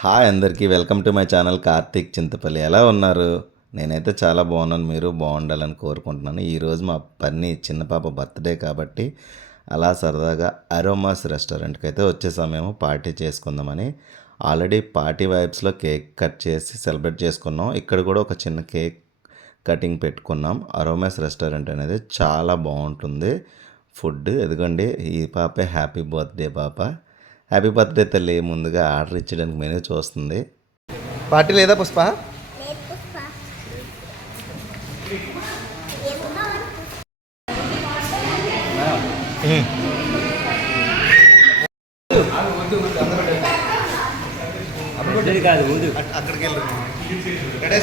Hi అందరికీ welcome to my channel Karthik Chintapalli. ఎలా ఉన్నారు? నేనైతే చాలా బాగున్నాను. మీరు బాగుండాలని కోరుకుంటున్నాను. ఈరోజు మా చిన్న పాప బర్త్డే కాబట్టి అలా సరదాగా అరోమాస్ రెస్టారెంట్కి అయితే వచ్చేసాం. మేము పార్టీ చేసుకుందామని. ఆల్రెడీ పార్టీ వైబ్స్లో కేక్ కట్ చేసి సెలబ్రేట్ చేసుకున్నాం. ఇక్కడ కూడా ఒక చిన్న కేక్ కటింగ్ పెట్టుకున్నాం. అరోమాస్ రెస్టారెంట్ అనేది చాలా బాగుంటుంది ఫుడ్. ఎదుగండి, ఈ పాపే హ్యాపీ బర్త్డే పాప. హ్యాపీ బర్త్డే తల్లి. ముందుగా ఆర్డర్ ఇచ్చడానికి మెనూ చూస్తుంది. పార్టీ లేదా పుష్ప? అక్కడికి వెళ్ళు.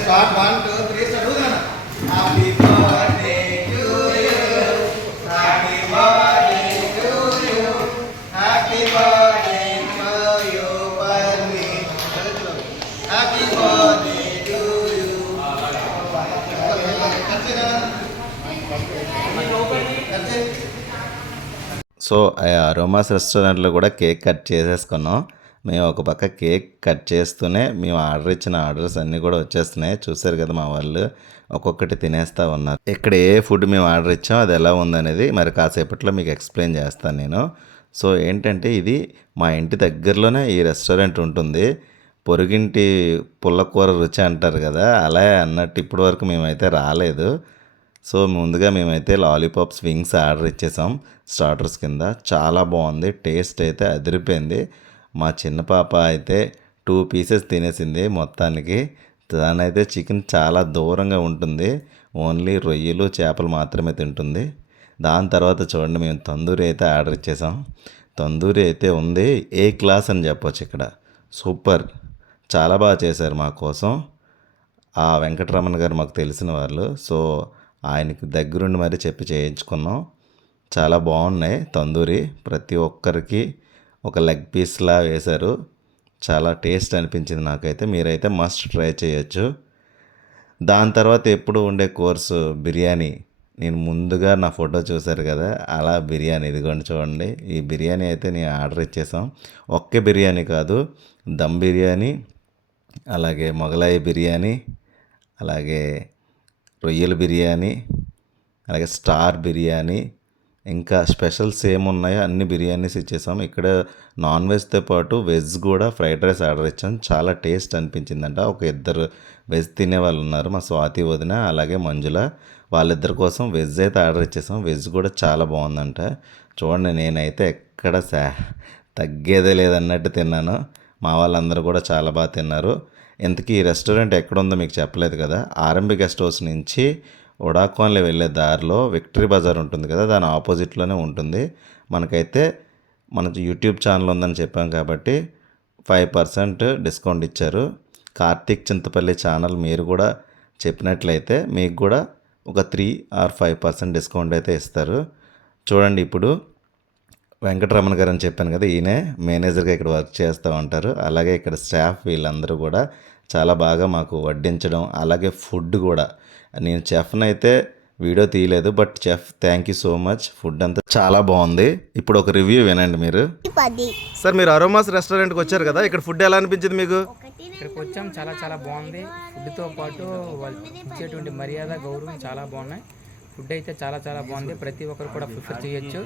Start 1 2 3 start. Happy birthday to you, happy birthday to you, happy birthday to you Parni, happy birthday to you. So aromas రెస్టారెంట్లో కూడా కేక్ కట్ చేసేసుకున్నాం. మేము ఒక పక్క కేక్ కట్ చేస్తూనే మేము ఆర్డర్ ఇచ్చిన ఆర్డర్స్ అన్నీ కూడా వచ్చేస్తున్నాయి. చూసారు కదా, మా వాళ్ళు ఒక్కొక్కటి తినేస్తూ ఉన్నారు. ఇక్కడ ఏ ఫుడ్ మేము ఆర్డర్ ఇచ్చాం, అది ఎలా ఉందనేది మరి కాసేపట్లో మీకు ఎక్స్ప్లెయిన్ చేస్తాను నేను. సో ఏంటంటే, ఇది మా ఇంటి దగ్గరలోనే ఈ రెస్టారెంట్ ఉంటుంది. పొరుగింటి పుల్లకూర రుచి అంటారు కదా, అలా అన్నట్టు ఇప్పటి వరకు మేమైతే రాలేదు. సో ముందుగా మేమైతే లాలీపాప్స్ వింగ్స్ ఆర్డర్ ఇచ్చేసాం స్టార్టర్స్ కింద. చాలా బాగుంది, టేస్ట్ అయితే అదిరిపోయింది. మా చిన్న పాప అయితే 2 పీసెస్ తినేసింది మొత్తానికి. దానైతే చికెన్ చాలా దూరంగా ఉంటుంది, ఓన్లీ రొయ్యలు చేపలు మాత్రమే తింటుంది. దాని తర్వాత చూడండి, మేము తందూరి అయితే ఆర్డర్ ఇచ్చేసాం. తందూరి అయితే ఉంది ఏ క్లాస్ అని చెప్పొచ్చు. ఇక్కడ సూపర్, చాలా బాగా చేశారు మా కోసం. ఆ వెంకటరమణ గారు మాకు తెలిసిన వాళ్ళు. సో ఆయనకి దగ్గరుండి మరీ చెప్పి చేయించుకున్నాం. చాలా బాగున్నాయి తందూరి. ప్రతి ఒక్కరికి ఒక లెగ్ పీస్లా వేశారు. చాలా టేస్ట్ అనిపించింది నాకైతే. మీరైతే మస్ట్ ట్రై చేయొచ్చు. దాని తర్వాత ఎప్పుడు ఉండే కోర్సు బిర్యానీ. నేను ముందుగా నా ఫోటో చూశారు కదా, అలా బిర్యానీ ఇదిగోండి చూడండి. ఈ బిర్యానీ అయితే నేను ఆర్డర్ ఇచ్చేసాం. ఒకే బిర్యానీ కాదు, దమ్ బిర్యానీ, అలాగే మొగలాయి బిర్యానీ, అలాగే రొయ్యల బిర్యానీ, అలాగే స్టార్ బిర్యానీ, ఇంకా స్పెషల్స్ ఏమున్నాయో అన్ని బిర్యానీస్ ఇచ్చేసాం. ఇక్కడ నాన్ వెజ్తో పాటు వెజ్ కూడా ఫ్రైడ్ రైస్ ఆర్డర్ ఇచ్చాం. చాలా టేస్ట్ అనిపించిందంట. ఒక 2 వెజ్ తినే వాళ్ళు ఉన్నారు, మా స్వాతి వదిన అలాగే మంజుల. వాళ్ళిద్దరి కోసం వెజ్ అయితే ఆర్డర్ ఇచ్చేసాం. వెజ్ కూడా చాలా బాగుందంట. చూడండి, నేనైతే ఎక్కడ తగ్గేదే లేదన్నట్టు తిన్నాను. మా వాళ్ళందరూ కూడా చాలా బాగా తిన్నారు. ఇంతకీ ఈ రెస్టారెంట్ ఎక్కడుందో మీకు చెప్పలేదు కదా. ఆర్ఎంబి గెస్ట్ హౌస్ నుంచి ఉడాకాన్లో వెళ్ళే దారిలో విక్టరీ బజార్ ఉంటుంది కదా, దాని ఆపోజిట్లోనే ఉంటుంది. మనకైతే మన యూట్యూబ్ ఛానల్ ఉందని చెప్పాం కాబట్టి 5% డిస్కౌంట్ ఇచ్చారు. కార్తీక్ చింతపల్లి ఛానల్ మీరు కూడా చెప్పినట్లయితే మీకు కూడా ఒక 3 or 5% డిస్కౌంట్ అయితే ఇస్తారు. చూడండి, ఇప్పుడు వెంకటరమణ గారు అని చెప్పాను కదా, ఈయనే మేనేజర్గా ఇక్కడ వర్క్ చేస్తూ ఉంటారు. అలాగే ఇక్కడ స్టాఫ్ వీళ్ళందరూ కూడా చాలా బాగా మాకు వడ్డించడం, అలాగే ఫుడ్ కూడా. నేను చెఫ్ని అయితే వీడియో తీయలేదు, but chef thank you so much. Food అంతా చాలా బాగుంది. ఇప్పుడు ఒక రివ్యూ వినండి మీరు. సార్, మీరు అరోమాస్ రెస్టారెంట్కి వచ్చారు కదా, ఇక్కడ ఫుడ్ ఎలా అనిపించింది మీకు? ఇక్కడికి వచ్చాం, చాలా చాలా బాగుంది. ఫుడ్తో పాటు వాళ్ళు ఇచ్చేటువంటి మర్యాద, గౌరవం చాలా బాగున్నాయి. ఫుడ్ అయితే చాలా చాలా బాగుంది. ప్రతి ఒక్కరు కూడా ప్రిఫర్ చేయొచ్చు.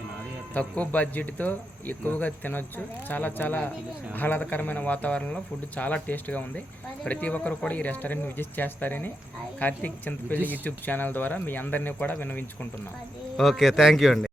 తక్కువ బడ్జెట్తో ఎక్కువగా తినొచ్చు. చాలా చాలా ఆహ్లాదకరమైన వాతావరణంలో ఫుడ్ చాలా టేస్ట్గా ఉంది. ప్రతి ఒక్కరు కూడా ఈ రెస్టారెంట్ విజిట్ చేస్తారని కార్తీక్ చింతపల్లి యూట్యూబ్ ఛానల్ ద్వారా మీ అందరినీ కూడా విన్నవించుకుంటున్నాం. ఓకే, థ్యాంక్ యూ అండి.